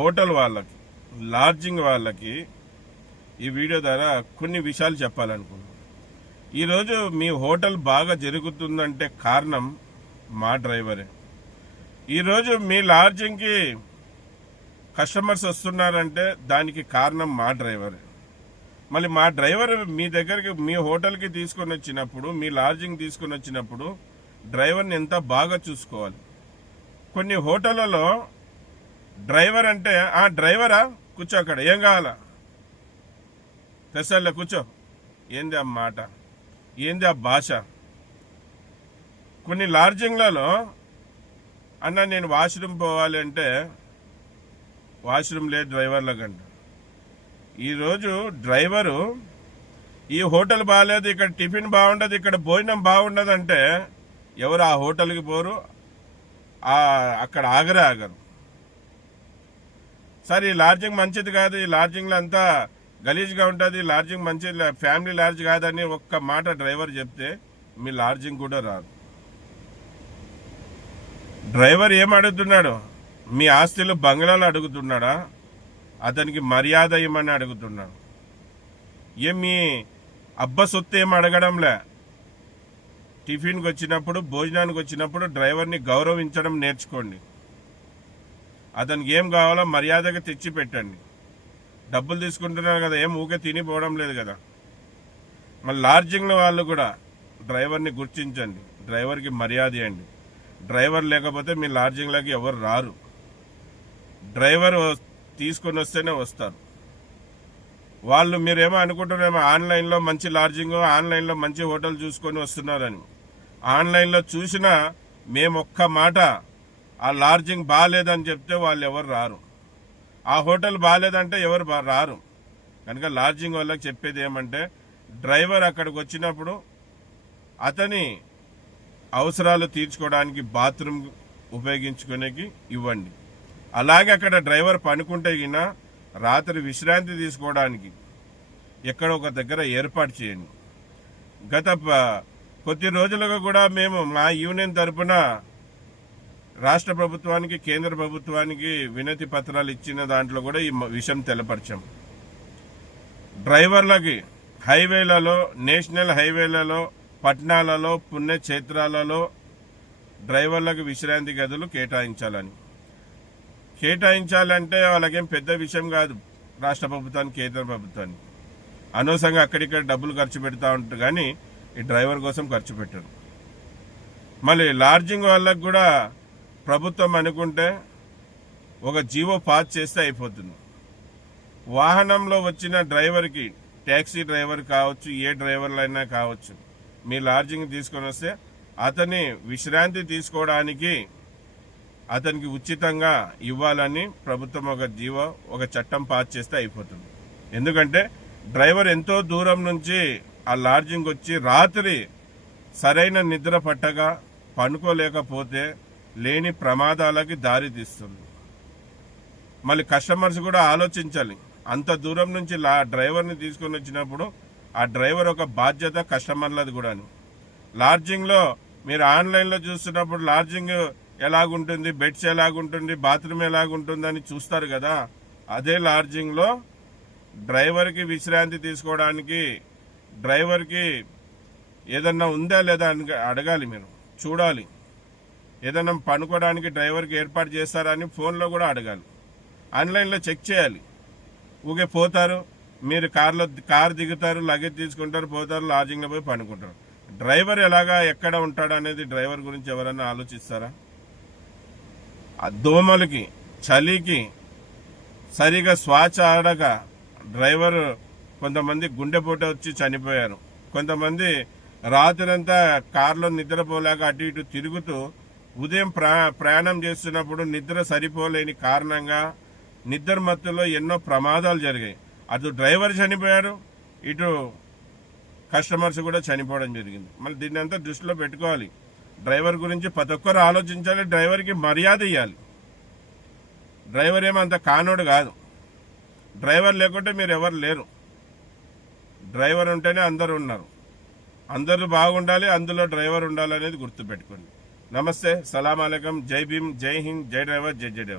Hotel వాళ్ళకి, lodging వాళ్ళకి ఈ వీడియో ద్వారా కొన్ని విషయాలు చెప్పాలనుకున్నాను. ఈరోజు మీ హోటల్ బాగా జరుగుతుందంటే కారణం మా డ్రైవరే. ఈరోజు మీ లాడ్జింగ్కి కస్టమర్స్ వస్తున్నారంటే దానికి కారణం మా డ్రైవరే. మళ్ళీ మా డ్రైవర్ మీ దగ్గరికి, మీ హోటల్కి తీసుకొని వచ్చినప్పుడు, మీ లాడ్జింగ్ తీసుకొని వచ్చినప్పుడు డ్రైవర్ని ఎంత బాగా చూసుకోవాలి. కొన్ని హోటళ్లలో డ్రైవర్ అంటే, డ్రైవరా కూర్చో, అక్కడ ఏం కావాలా, పెసర్లే కూర్చో, ఏంది ఆ మాట, ఏంది ఆ భాష. కొన్ని లాడ్జింగ్లలో అన్న నేను వాష్రూమ్ పోవాలి అంటే వాష్రూమ్ లేదు డ్రైవర్ల కంట. ఈరోజు డ్రైవరు ఈ హోటల్ బాగాలేదు, ఇక్కడ టిఫిన్ బాగుండదు, ఇక్కడ భోజనం బాగుండదు అంటే ఎవరు ఆ హోటల్కి పోరు, అక్కడ ఆగరు. సరే ఈ లాడ్జింగ్ మంచిది కాదు, ఈ లాడ్జింగ్లో అంతా గలీజ్గా ఉంటుంది, లాడ్జింగ్ మంచిది, ఫ్యామిలీ లాడ్జ్ కాదని ఒక్క మాట డ్రైవర్ చెప్తే మీ లాడ్జింగ్ కూడా రాదు. డ్రైవర్ ఏం అడుగుతున్నాడు, మీ ఆస్తులు బంగ్లాలు అడుగుతున్నాడా, అతనికి మర్యాద ఇవ్వమని అడుగుతున్నాడు. మీ అబ్బ సొత్తు ఏం అడగడంలే. టిఫిన్కి వచ్చినప్పుడు, భోజనానికి వచ్చినప్పుడు డ్రైవర్ని గౌరవించడం నేర్చుకోండి. అతనికి ఏం కావాలో మర్యాదగా తెచ్చి పెట్టండి. డబ్బులు తీసుకుంటున్నారు కదా, ఏం ఊకే తినిపోవడం లేదు కదా. మళ్ళీ లాడ్జింగ్లో వాళ్ళు కూడా డ్రైవర్ని గుర్తించండి, డ్రైవర్కి మర్యాద ఇవ్వండి. డ్రైవర్ లేకపోతే మీ లాడ్జింగ్లోకి ఎవరు రారు. డ్రైవర్ తీసుకొని వస్తేనే వస్తారు. వాళ్ళు మీరేమో అనుకుంటున్నారేమో ఆన్లైన్లో మంచి లాడ్జింగ్, ఆన్లైన్లో మంచి హోటల్ చూసుకొని వస్తున్నారని. ఆన్లైన్లో చూసినా మేము ఒక్క మాట ఆ లాడ్జింగ్ బాగాలేదని చెప్తే వాళ్ళు ఎవరు రారు, ఆ హోటల్ బాగాలేదంటే ఎవరు రారు. కనుక లాడ్జింగ్ వాళ్ళకి చెప్పేది ఏమంటే, డ్రైవర్ అక్కడికి వచ్చినప్పుడు అతని అవసరాలు తీర్చుకోవడానికి బాత్రూమ్ ఉపయోగించుకునేకి ఇవ్వండి. అలాగే అక్కడ డ్రైవర్ పనుకుంటే గిన రాత్రి విశ్రాంతి తీసుకోవడానికి ఎక్కడ ఒక దగ్గర ఏర్పాటు చేయండి. గత కొద్ది రోజులుగా కూడా మేము మా యూనియన్ తరఫున రాష్ట్ర ప్రభుత్వానికి, కేంద్ర ప్రభుత్వానికి వినతి పత్రాలు ఇచ్చిన దాంట్లో కూడా ఈ విషయం తెలపరిచాం. డ్రైవర్లకి హైవేలలో, నేషనల్ హైవేలలో, పట్టణాలలో, పుణ్యక్షేత్రాలలో డ్రైవర్లకు విశ్రాంతి గదులు కేటాయించాలంటే వాళ్ళకేం పెద్ద విషయం కాదు. రాష్ట్ర ప్రభుత్వానికి, కేంద్ర ప్రభుత్వానికి అనవసరంగా అక్కడిక్కడ డబ్బులు ఖర్చు పెడతా ఉంటారు, కానీ ఈ డ్రైవర్ కోసం ఖర్చు పెట్టరు. మళ్ళీ లాడ్జింగ్ వాళ్ళకు కూడా ప్రభుత్వం అనుకుంటే ఒక జీవో పాస్ చేస్తే అయిపోతుంది. వాహనంలో వచ్చిన డ్రైవర్కి, ట్యాక్సీ డ్రైవర్ కావచ్చు, ఏ డ్రైవర్లైనా కావచ్చు, మీ లాడ్జింగ్ తీసుకొని వస్తే అతని విశ్రాంతి తీసుకోవడానికి అతనికి ఉచితంగా ఇవ్వాలని ప్రభుత్వం ఒక చట్టం పాస్ చేస్తే అయిపోతుంది. ఎందుకంటే డ్రైవర్ ఎంతో దూరం నుంచి ఆ లాడ్జింగ్ వచ్చి రాత్రి సరైన నిద్ర పట్టగా పనుకోలేకపోతే లేని ప్రమాదాలకి దారి తీస్తుంది. మళ్ళీ కస్టమర్స్ కూడా ఆలోచించాలి. అంత దూరం నుంచి డ్రైవర్ని తీసుకొని వచ్చినప్పుడు ఆ డ్రైవర్ ఒక బాధ్యత కస్టమర్లది కూడా. లాడ్జింగ్లో మీరు ఆన్లైన్లో చూస్తున్నప్పుడు లాడ్జింగ్ ఎలాగుంటుంది, బెడ్స్ ఎలాగుంటుంది, బాత్రూమ్ ఎలాగుంటుంది అని చూస్తారు కదా. అదే లాడ్జింగ్లో డ్రైవర్కి విశ్రాంతి తీసుకోవడానికి, డ్రైవర్కి ఏదన్నా ఉందా లేదా అని అడగాలి, మీరు చూడాలి. ఏదన్నా పనుకోవడానికి డ్రైవర్కి ఏర్పాటు చేస్తారా అని ఫోన్లో కూడా అడగాలి. ఆన్లైన్లో చెక్ చేయాలి. ఊగే పోతారు, మీరు కారు దిగుతారు, లగేజ్ తీసుకుంటారు, పోతారు, లాడ్జింగ్లో పోయి పనుకుంటారు. డ్రైవర్ ఎక్కడ ఉంటాడు అనేది డ్రైవర్ గురించి ఎవరన్నా ఆలోచిస్తారా? ఆ దోమలకి, చలికి సరిగా శ్వాస ఆడక డ్రైవర్ కొంతమంది గుండెపోటు వచ్చి చనిపోయారు. కొంతమంది రాత్రంతా కారులో నిద్రపోలేక అటు ఇటు తిరుగుతూ ఉదయం ప్రయాణం చేస్తున్నప్పుడు నిద్ర సరిపోలేని కారణంగా నిద్ర మత్తులో ఎన్నో ప్రమాదాలు జరిగాయి. అటు డ్రైవర్ చనిపోయాడు, ఇటు కస్టమర్స్ కూడా చనిపోవడం జరిగింది. మళ్ళీ దీన్ని అంతా దృష్టిలో పెట్టుకోవాలి. డ్రైవర్ గురించి ప్రతి ఒక్కరు ఆలోచించాలి, డ్రైవర్కి మర్యాద ఇవ్వాలి. డ్రైవర్ ఏమంత కానోడు కాదు. డ్రైవర్ లేకుంటే మీరు ఎవరు లేరు. డ్రైవర్ ఉంటేనే అందరూ ఉన్నారు. అందరూ బాగుండాలి, అందులో డ్రైవర్ ఉండాలి అనేది గుర్తుపెట్టుకోండి. నమస్తే, సలాం అలైకుం, జై భీమ్, జై హింద్, జై డ్రైవర్, జై జై డ్రైవర్.